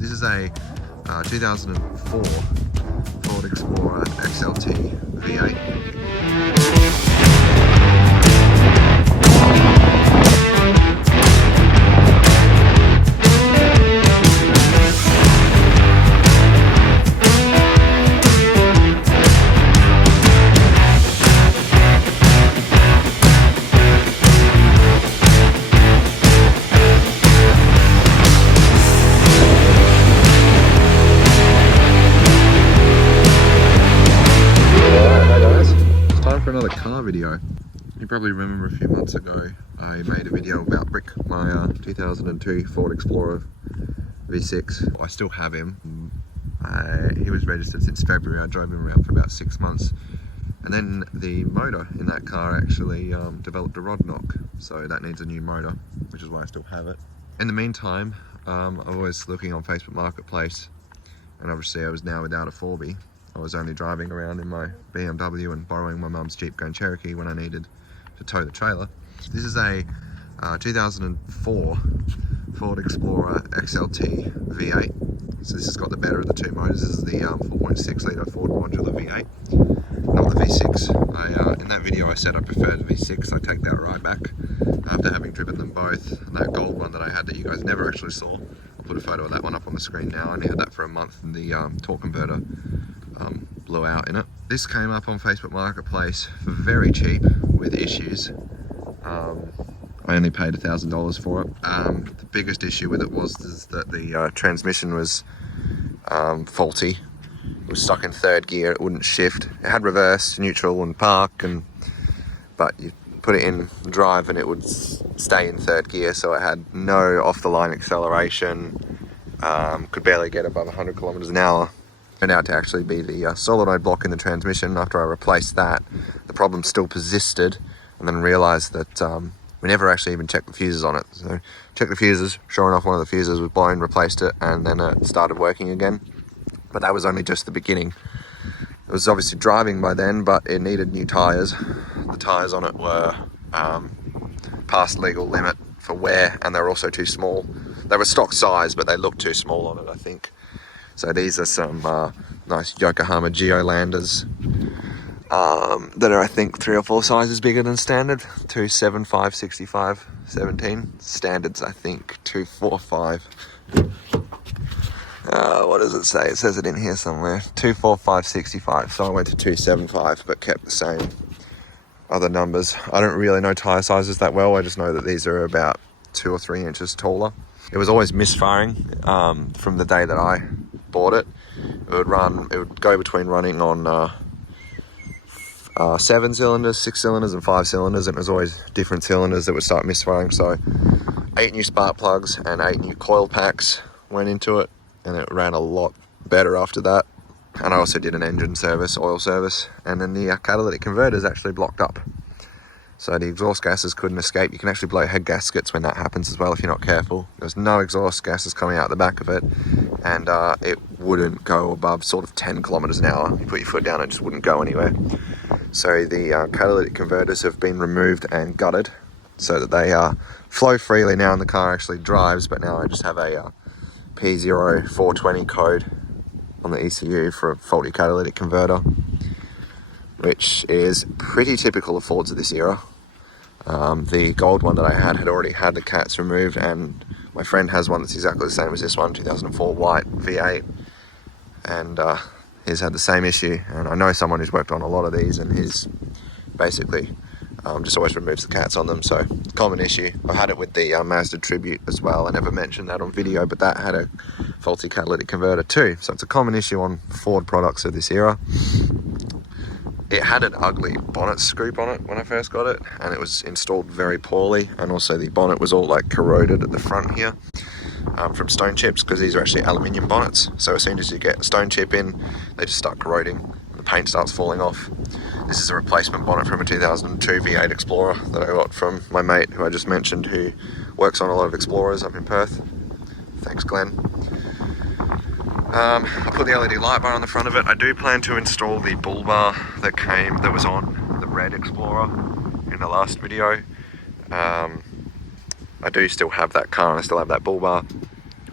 This is a 2004 Ford Explorer XLT V8. For another car video. You probably remember a few months ago I made a video about Brick, my 2002 Ford Explorer V6. I still have him. He was registered since February. I drove him around for about 6 months, and then the motor in that car actually developed a rod knock, so that needs a new motor, which is why I still have it. In the meantime, I was looking on Facebook Marketplace, and obviously I was now without a 4B. I was only driving around in my BMW and borrowing my mum's Jeep Grand Cherokee when I needed to tow the trailer. This is a 2004 Ford Explorer XLT V8. So this has got the better of the two motors. This is the 4.6 litre Ford modular V8, not the V6. In that video I said I preferred the V6. I take that right back after having driven them both. And that gold one that I had that you guys never actually saw, I'll put a photo of that one up on the screen now. I only had that for a month, and the torque converter blew out in it. This came up on Facebook Marketplace for very cheap with issues. I only paid $1,000 for it. The biggest issue with it was that the transmission was faulty. It was stuck in third gear, it wouldn't shift. It had reverse, neutral and park, but you put it in drive and it would stay in third gear, so it had no off-the-line acceleration, could barely get above 100 kilometers an hour. Turned out to actually be the solenoid block in the transmission. After I replaced that, the problem still persisted, and then realised that we never actually even checked the fuses on it. So checked the fuses, sure enough one of the fuses was blown, replaced it, and then it started working again. But that was only just the beginning. It was obviously driving by then, but it needed new tyres. The tyres on it were past legal limit for wear, and they were also too small. They were stock size, but they looked too small on it, I think. So these are some nice Yokohama Geolanders that are, I think, 3 or 4 sizes bigger than standard. 275, 65, 17. Standards, I think, 245. What does it say? It says it in here somewhere. 245, 65. So I went to 275, but kept the same other numbers. I don't really know tyre sizes that well. I just know that these are about 2 or 3 inches taller. It was always misfiring from the day that I bought it. It would go between running on 7 cylinders, 6 cylinders and 5 cylinders, and it was always different cylinders that would start misfiring. So 8 new spark plugs and 8 new coil packs went into it, and it ran a lot better after that. And I also did an engine service, oil service, and then the catalytic converters actually blocked up, so the exhaust gases couldn't escape. You can actually blow head gaskets when that happens as well if you're not careful. There's no exhaust gases coming out the back of it, and it wouldn't go above sort of 10 kilometers an hour. You put your foot down, it just wouldn't go anywhere. So the catalytic converters have been removed and gutted so that they flow freely now, and the car actually drives. But now I just have a P0420 code on the ECU for a faulty catalytic converter, which is pretty typical of Fords of this era. The gold one that I had already had the cats removed, and my friend has one that's exactly the same as this one, 2004 white V8, and he's had the same issue. And I know someone who's worked on a lot of these, and he's basically just always removes the cats on them. So common issue. I had it with the Mazda Tribute as well. I never mentioned that on video, but that had a faulty catalytic converter too. So it's a common issue on Ford products of this era. It had an ugly bonnet scoop on it when I first got it, and it was installed very poorly, and also the bonnet was all like corroded at the front here from stone chips, because these are actually aluminium bonnets. So as soon as you get a stone chip in, they just start corroding and the paint starts falling off. This is a replacement bonnet from a 2002 V8 Explorer that I got from my mate who I just mentioned, who works on a lot of Explorers up in Perth. Thanks, Glenn. I put the LED light bar on the front of it. I do plan to install the bull bar that was on the red Explorer in the last video. I do still have that car, and I still have that bull bar.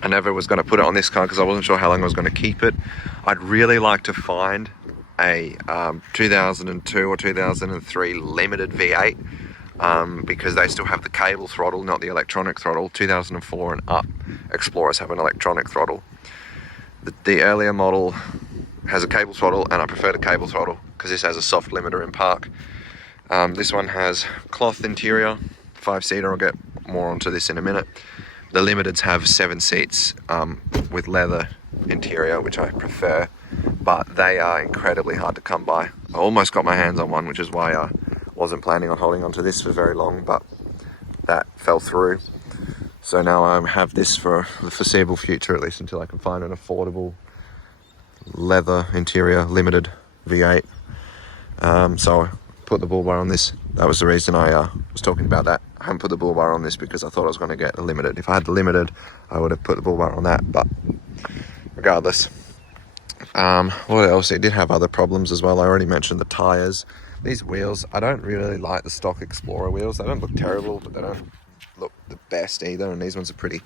I never was going to put it on this car because I wasn't sure how long I was going to keep it. I'd really like to find a 2002 or 2003 limited V8 because they still have the cable throttle, not the electronic throttle. 2004 and up Explorers have an electronic throttle. The earlier model has a cable throttle, and I prefer the cable throttle because this has a soft limiter in park. This one has cloth interior, 5-seater. I'll get more onto this in a minute. The limiteds have 7 seats with leather interior, which I prefer, but they are incredibly hard to come by. I almost got my hands on one, which is why I wasn't planning on holding onto this for very long, but that fell through. So now I have this for the foreseeable future, at least until I can find an affordable leather interior limited V8. So I put the bull bar on this. That was the reason I was talking about that. I haven't put the bull bar on this because I thought I was going to get the limited. If I had the limited, I would have put the bull bar on that, but regardless. What else? It did have other problems as well. I already mentioned the tyres. These wheels, I don't really like the stock Explorer wheels. They don't look terrible, but they don't look the best either, and these ones are pretty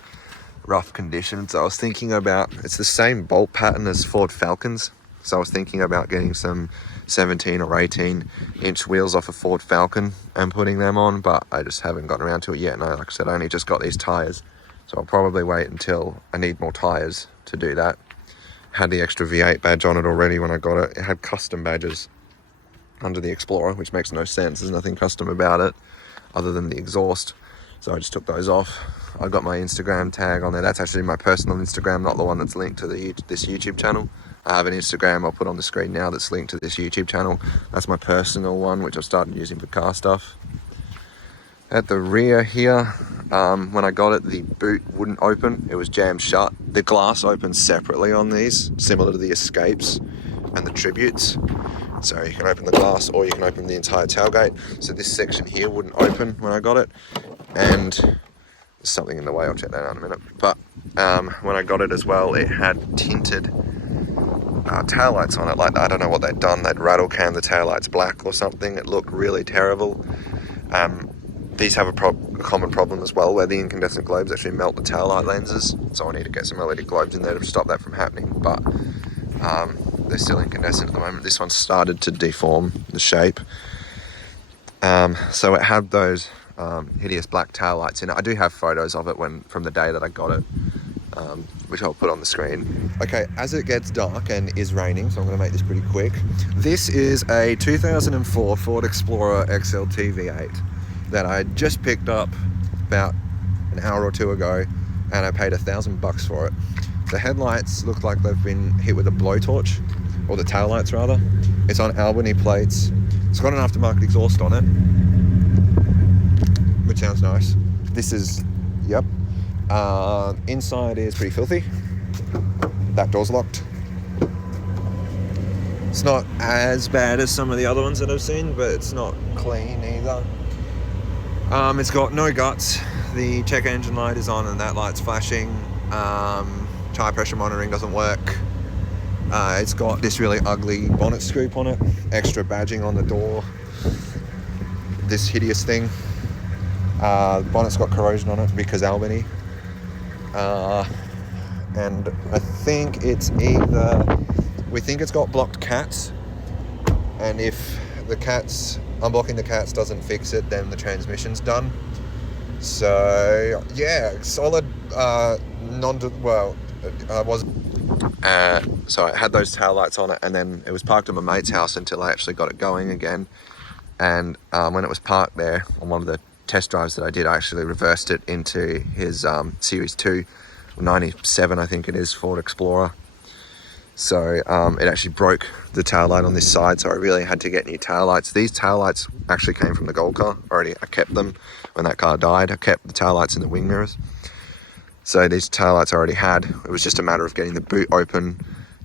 rough condition. So I was thinking about, it's the same bolt pattern as Ford Falcons, so I was thinking about getting some 17 or 18 inch wheels off a Ford Falcon and putting them on, but I just haven't gotten around to it yet. And like I said, I only just got these tyres, so I'll probably wait until I need more tyres to do that. Had the extra V8 badge on it already when I got it. It had custom badges under the Explorer, which makes no sense. There's nothing custom about it other than the exhaust, so I just took those off. I got my Instagram tag on there. That's actually my personal Instagram, not the one that's linked to this YouTube channel. I have an Instagram I'll put on the screen now that's linked to this YouTube channel. That's my personal one, which I've started using for car stuff. At the rear here, when I got it, the boot wouldn't open. It was jammed shut. The glass opens separately on these, similar to the Escapes and the Tributes. So you can open the glass or you can open the entire tailgate. So this section here wouldn't open when I got it. And there's something in the way, I'll check that out in a minute. But when I got it as well, it had tinted taillights on it. Like, I don't know what they'd done. They'd rattle can the taillights black or something. It looked really terrible. These have a common problem as well, where the incandescent globes actually melt the taillight lenses. So I need to get some LED globes in there to stop that from happening. But they're still incandescent at the moment. This one started to deform the shape. So it had those hideous black taillights in it. I do have photos of it from the day that I got it, which I'll put on the screen. Okay, as it gets dark and is raining, so I'm going to make this pretty quick. This is a 2004 Ford Explorer XLT V8 that I just picked up about an hour or two ago, and I paid $1,000 for it. The headlights look like they've been hit with a blowtorch, or the taillights rather. It's on Albany plates. It's got an aftermarket exhaust on it, which sounds nice. This is, yep. Inside is pretty filthy. That door's locked. It's not as bad as some of the other ones that I've seen, but it's not clean either. It's got no guts. The check engine light is on and that light's flashing. Tire pressure monitoring doesn't work. It's got this really ugly bonnet scoop on it, extra badging on the door, this hideous thing. The bonnet's got corrosion on it because Albany. And I think it's we think it's got blocked cats, and if the cats, unblocking the cats doesn't fix it, then the transmission's done. So yeah, solid, so I had those tail lights on it, and then it was parked at my mate's house until I actually got it going again. And when it was parked there on one of the test drives that I did, I actually reversed it into his Series 2, 97 I think it is, Ford Explorer. So it actually broke the taillight on this side, so I really had to get new taillights. These taillights actually came from the Gold car. I kept them when that car died. I kept the taillights in the wing mirrors. So these taillights I already had. It was just a matter of getting the boot open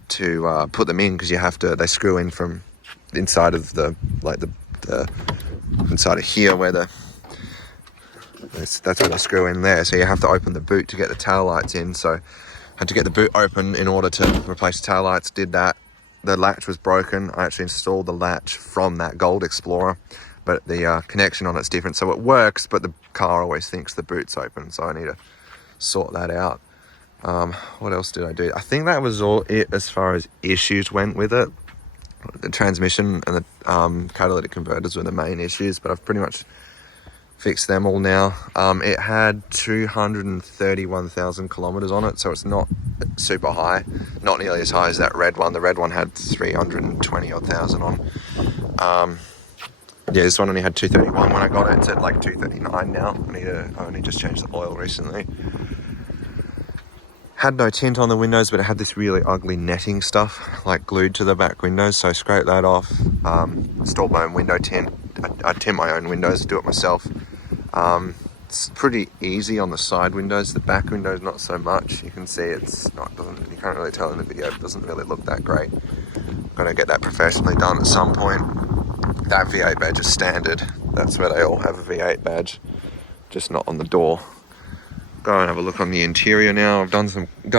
to put them in, because they screw in from inside of the inside of here where that's where they screw in there. So you have to open the boot to get the taillights in. So I had to get the boot open in order to replace the taillights. Did that. The latch was broken. I actually installed the latch from that Gold Explorer, but the connection on it's different. So it works, but the car always thinks the boot's open. So I need to sort that out. What else did I do? I think that was all it as far as issues went with it. The transmission and the catalytic converters were the main issues, but I've pretty much fixed them all now. It had 231,000 kilometers on it, so it's not super high, not nearly as high as that red one. The red one had 320 odd thousand on. Yeah, this one only had 231 when I got it. It's at like 239 now. I only just changed the oil recently. Had no tint on the windows, but it had this really ugly netting stuff like glued to the back windows, so I scraped that off. Installed my own window tint. I tint my own windows, do it myself. It's pretty easy on the side windows. The back windows not so much. You can see it's not, you can't really tell in the video, it doesn't really look that great. I'm gonna get that professionally done at some point. That V8 badge is standard. That's where they all have a V8 badge, just not on the door. Go and have a look on the interior now. I've done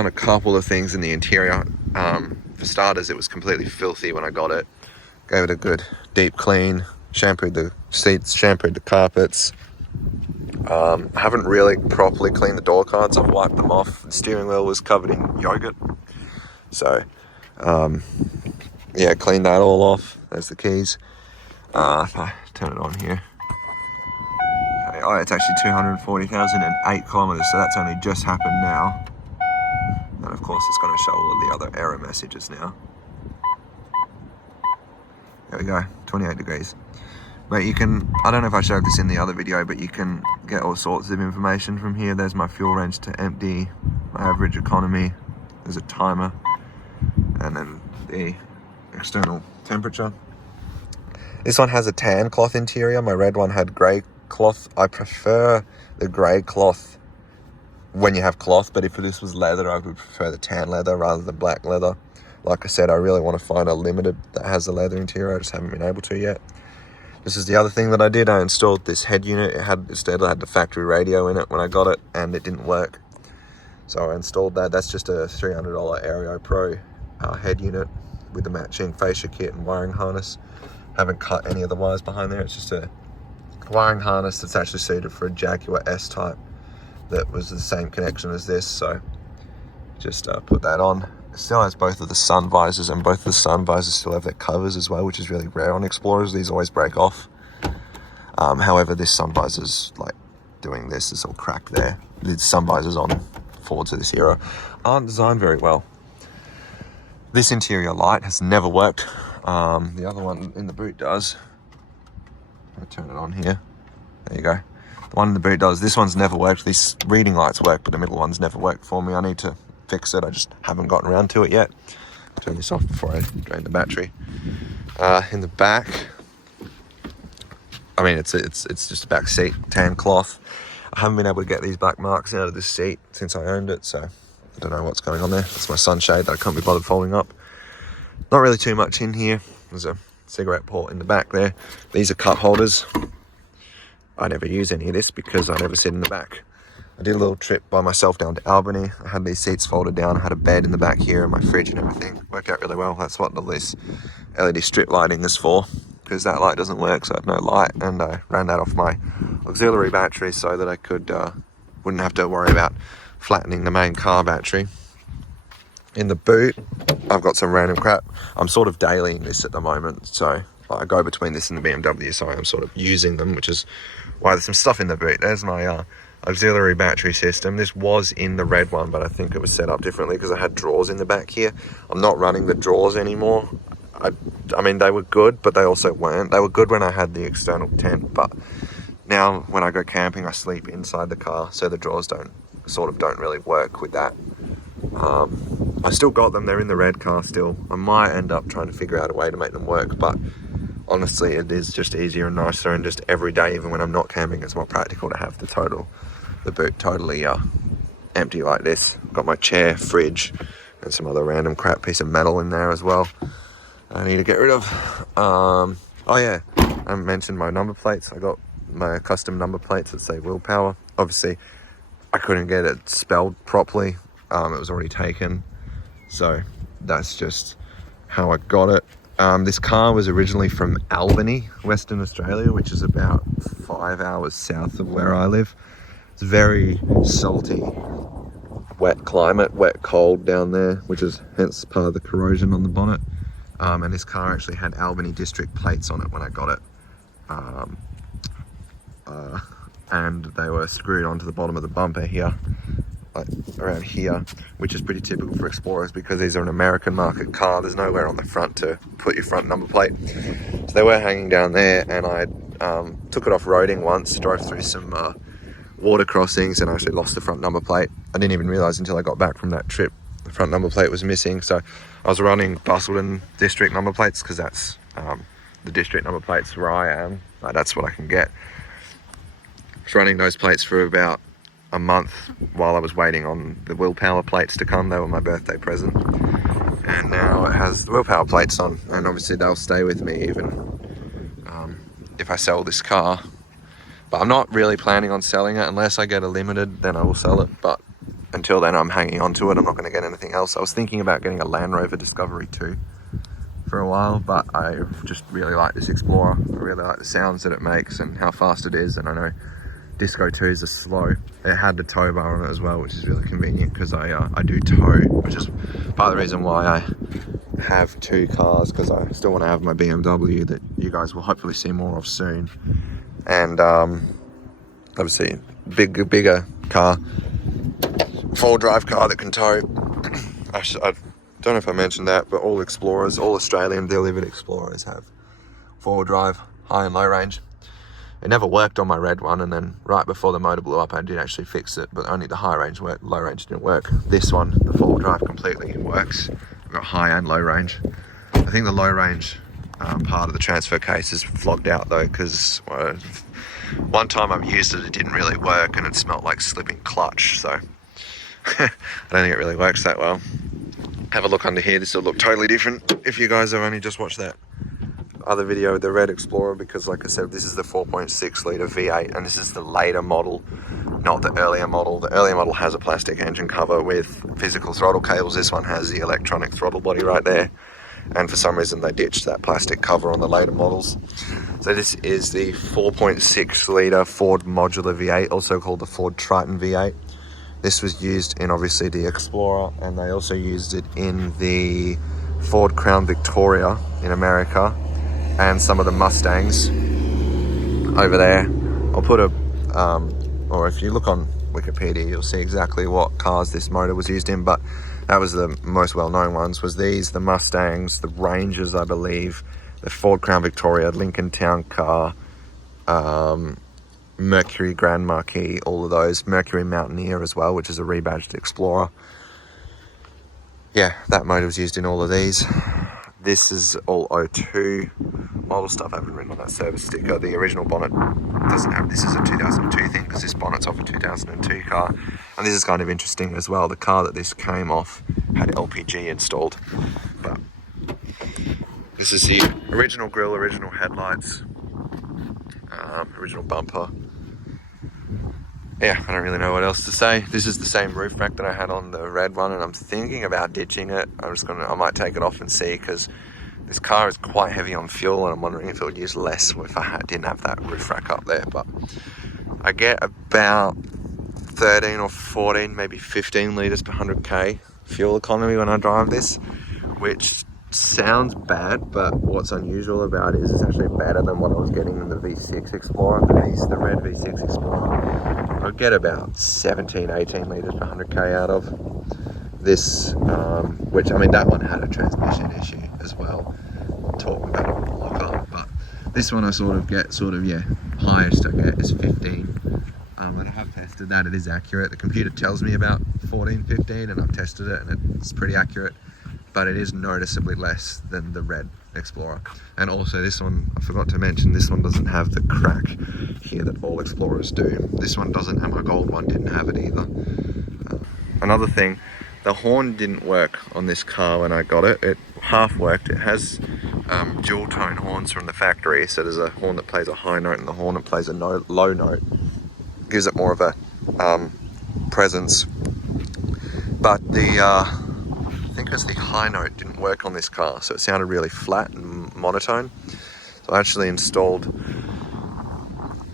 a couple of things in the interior. For starters, it was completely filthy when I got it. Gave it a good deep clean. Shampooed the seats, shampooed the carpets. I haven't really properly cleaned the door cards. I've wiped them off. The steering wheel was covered in yogurt. So, yeah, cleaned that all off. There's the keys. If I turn it on here. Okay, oh, it's actually 240,008 kilometers, so that's only just happened now. And of course, it's going to show all of the other error messages now. There we go, 28 degrees. But you can, I don't know if I showed this in the other video, but you can get all sorts of information from here. There's my fuel range to empty, my average economy, there's a timer, and then the external temperature. This one has a tan cloth interior. My red one had grey cloth. I prefer the grey cloth when you have cloth, but if this was leather, I would prefer the tan leather rather than black leather. Like I said, I really want to find a limited that has a leather interior. I just haven't been able to yet. This is the other thing that I did. I installed this head unit. It had the factory radio in it when I got it, and it didn't work. So I installed that. That's just a $300 Aereo Pro head unit with the matching fascia kit and wiring harness. Haven't cut any of the wires behind there. It's just a wiring harness that's actually suited for a Jaguar S-Type that was the same connection as this. So just put that on. It still has both of the sun visors, and both of the sun visors still have their covers as well, which is really rare on Explorers. These always break off. However, this sun visor's like doing this. It's all cracked there. The sun visors on Fords of this era aren't designed very well. This interior light has never worked. The other one in the boot does. I'll turn it on here. There you go. The one in the boot does. This one's never worked. These reading lights work, but the middle one's never worked for me. I need to fix it. I just haven't gotten around to it yet. Turn this off before I drain the battery. In the back, I mean, it's just a back seat, tan cloth. I haven't been able to get these black marks out of this seat since I owned it, so I don't know what's going on there. That's my sunshade that I can't be bothered folding up. Not really too much in here. There's a cigarette port in the back there. These are cup holders. I never use any of this because I never sit in the back. I did a little trip by myself down to Albany. I had these seats folded down. I had a bed in the back here and my fridge and everything. Worked out really well. That's what all this LED strip lighting is for, because that light doesn't work, so I had no light, and I ran that off my auxiliary battery so that I could wouldn't have to worry about flattening the main car battery. In the boot, I've got some random crap. I'm sort of dailying this at the moment, so I go between this and the BMW, so I'm sort of using them, which is why there's some stuff in the boot. There's my auxiliary battery system. This was in the red one, but I think it was set up differently because I had drawers in the back here. I'm not running the drawers anymore. I mean, they were good, but they also weren't. They were good when I had the external tent, but now when I go camping, I sleep inside the car, so the drawers don't really work with that. I still got them. They're in the red car still. I might end up trying to figure out a way to make them work, but honestly, it is just easier and nicer, and just every day, even when I'm not camping, it's more practical to have the boot totally empty like this. Got my chair, fridge, and some other random crap piece of metal in there as well I need to get rid of. Oh yeah, I mentioned my number plates. I got my custom number plates that say Willpower. Obviously, I couldn't get it spelled properly. It was already taken, so that's just how I got it. This car was originally from Albany, Western Australia, which is about 5 hours south of where I live. It's very salty wet climate, wet cold down there, which is hence part of the corrosion on the bonnet. And this car actually had Albany District plates on it when I got it. And they were screwed onto the bottom of the bumper here, like around here, which is pretty typical for Explorers because these are an American market car. There's nowhere on the front to put your front number plate. So they were hanging down there, and I took it off roading once, drove through some water crossings, and I actually lost the front number plate. I didn't even realise until I got back from that trip the front number plate was missing. So I was running Busselton district number plates because that's the district number plates where I am. That's what I can get. I was running those plates for about a month while I was waiting on the Willpower plates to come. They were my birthday present, and now it has the Willpower plates on, and obviously they'll stay with me even if I sell this car. But I'm not really planning on selling it unless I get a limited, then I will sell it. But until then, I'm hanging on to it. I'm not going to get anything else. I was thinking about getting a Land Rover Discovery 2 for a while, but I just really like this Explorer. I really like the sounds that it makes and how fast it is. And I know Disco 2s are slow. It had the tow bar on it as well, which is really convenient because I do tow, which is part of the reason why I have two cars, because I still want to have my BMW that you guys will hopefully see more of soon. And obviously bigger car, 4-wheel drive car that can tow. I don't know if I mentioned that, but all Explorers, all Australian delivered Explorers have 4-wheel drive, high and low range. It never worked on my red one, and then right before the motor blew up I did actually fix it, but only the high range worked, low range didn't work. This one, the 4-wheel drive, completely works. I've got high and low range. I think the low range part of the transfer case is flogged out though, because one time I've used it, it didn't really work and it smelled like slipping clutch, so I don't think it really works that well. Have a look under here, this will look totally different if you guys have only just watched that other video, the Red Explorer, because like I said, this is the 4.6 litre V8 and this is the later model, not the earlier model. The earlier model has a plastic engine cover with physical throttle cables. This one has the electronic throttle body right there, and for some reason they ditched that plastic cover on the later models. So this is the 4.6 litre Ford modular V8, also called the Ford Triton V8. This was used in obviously the Explorer, and they also used it in the Ford Crown Victoria in America, and some of the Mustangs over there. I'll put or if you look on Wikipedia, you'll see exactly what cars this motor was used in, but that was the most well-known ones, was these, the Mustangs, the Rangers, I believe, the Ford Crown Victoria, Lincoln Town Car, Mercury Grand Marquis, all of those, Mercury Mountaineer as well, which is a rebadged Explorer. Yeah, that motor was used in all of these. This is all 02 model stuff. I haven't written on that service sticker. The original bonnet doesn't have, this is a 2002 thing because this bonnet's off a 2002 car. And this is kind of interesting as well. The car that this came off had LPG installed. But this is the original grille, original headlights, original bumper. Yeah, I don't really know what else to say. This is the same roof rack that I had on the red one, and I'm thinking about ditching it. I might take it off and see, because this car is quite heavy on fuel, and I'm wondering if it would use less if I didn't have that roof rack up there. But I get about 13 or 14, maybe 15 litres per 100k fuel economy when I drive this, which sounds bad, but what's unusual about it is it's actually better than what I was getting in the V6 Explorer, the red V6 Explorer. I'd get about 17, 18 litres per 100k out of this, which, I mean, that one had a transmission issue as well. I'm talking about it on the lockup, but this one I highest I get is 15. And I have tested that, it is accurate. The computer tells me about 14, 15, and I've tested it and it's pretty accurate. But it is noticeably less than the red Explorer. And also this one, I forgot to mention, this one doesn't have the crack here that all Explorers do. This one doesn't, and my gold one didn't have it either. Another thing, the horn didn't work on this car when I got it. It half worked. It has dual tone horns from the factory. So there's a horn that plays a high note and the horn that plays a low note. Gives it more of a presence. But the I think it's the high note didn't work on this car, so it sounded really flat and monotone. So I actually installed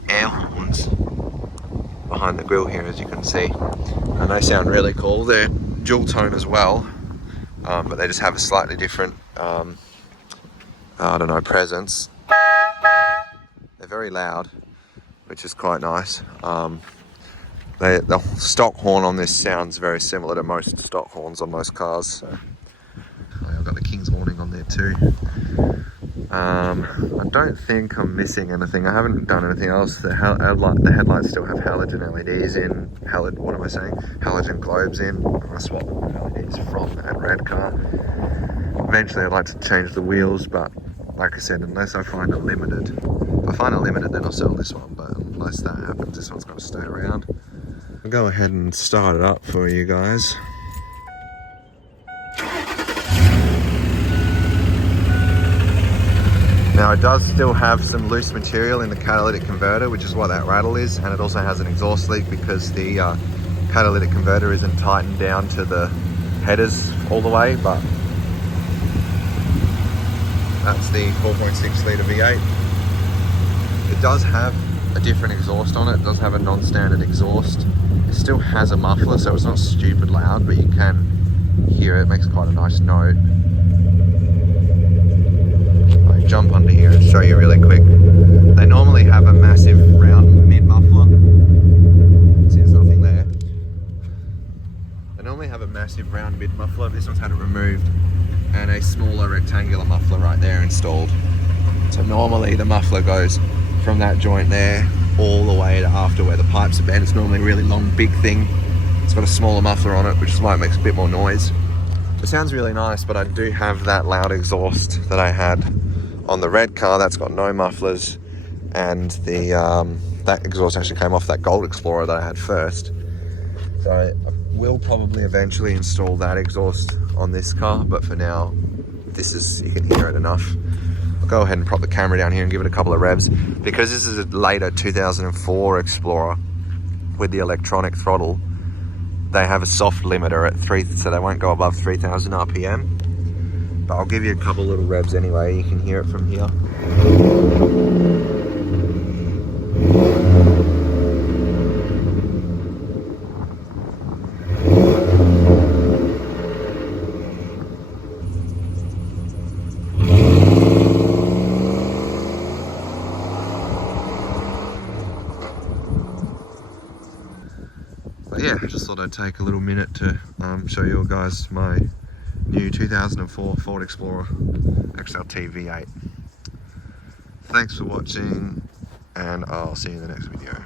air horns behind the grill here, as you can see. And they sound really cool. They're dual tone as well, but they just have a slightly different, I don't know, presence. They're very loud, which is quite nice. The stock horn on this sounds very similar to most stock horns on most cars. So. I've got the King's awning on there too. I don't think I'm missing anything. I haven't done anything else. The headlights still have halogen LEDs in. Halogen globes in. I swapped LEDs from that red car. Eventually I'd like to change the wheels, but like I said, unless I find it limited. If I find it limited, then I'll sell this one, but unless that happens, this one's going to stay around. I'll go ahead and start it up for you guys. Now it does still have some loose material in the catalytic converter, which is what that rattle is, and it also has an exhaust leak because the catalytic converter isn't tightened down to the headers all the way, but that's the 4.6 litre V8. It does have a different exhaust on it. It does have a non-standard exhaust. It still has a muffler, so it's not stupid loud, but you can hear it. It makes quite a nice note. I'll jump under here and show you really quick. They normally have a massive round mid muffler. See, there's nothing there. They normally have a massive round mid muffler. This one's had it removed, and a smaller rectangular muffler right there installed. So normally the muffler goes from that joint there all the way to after where the pipes are bent. It's normally a really long, big thing. It's got a smaller muffler on it, which is why it makes a bit more noise. It sounds really nice, but I do have that loud exhaust that I had on the red car. That's got no mufflers, and the that exhaust actually came off that Gold Explorer that I had first. So I will probably eventually install that exhaust on this car, but for now, this is, you can hear it enough. I'll go ahead and prop the camera down here and give it a couple of revs. Because this is a later 2004 Explorer with the electronic throttle, they have a soft limiter at 3, so they won't go above 3,000 RPM. But I'll give you a couple little revs anyway, you can hear it from here. But yeah, I just thought I'd take a little minute to show you guys my new 2004 Ford Explorer XLT V8. Thanks for watching, and I'll see you in the next video.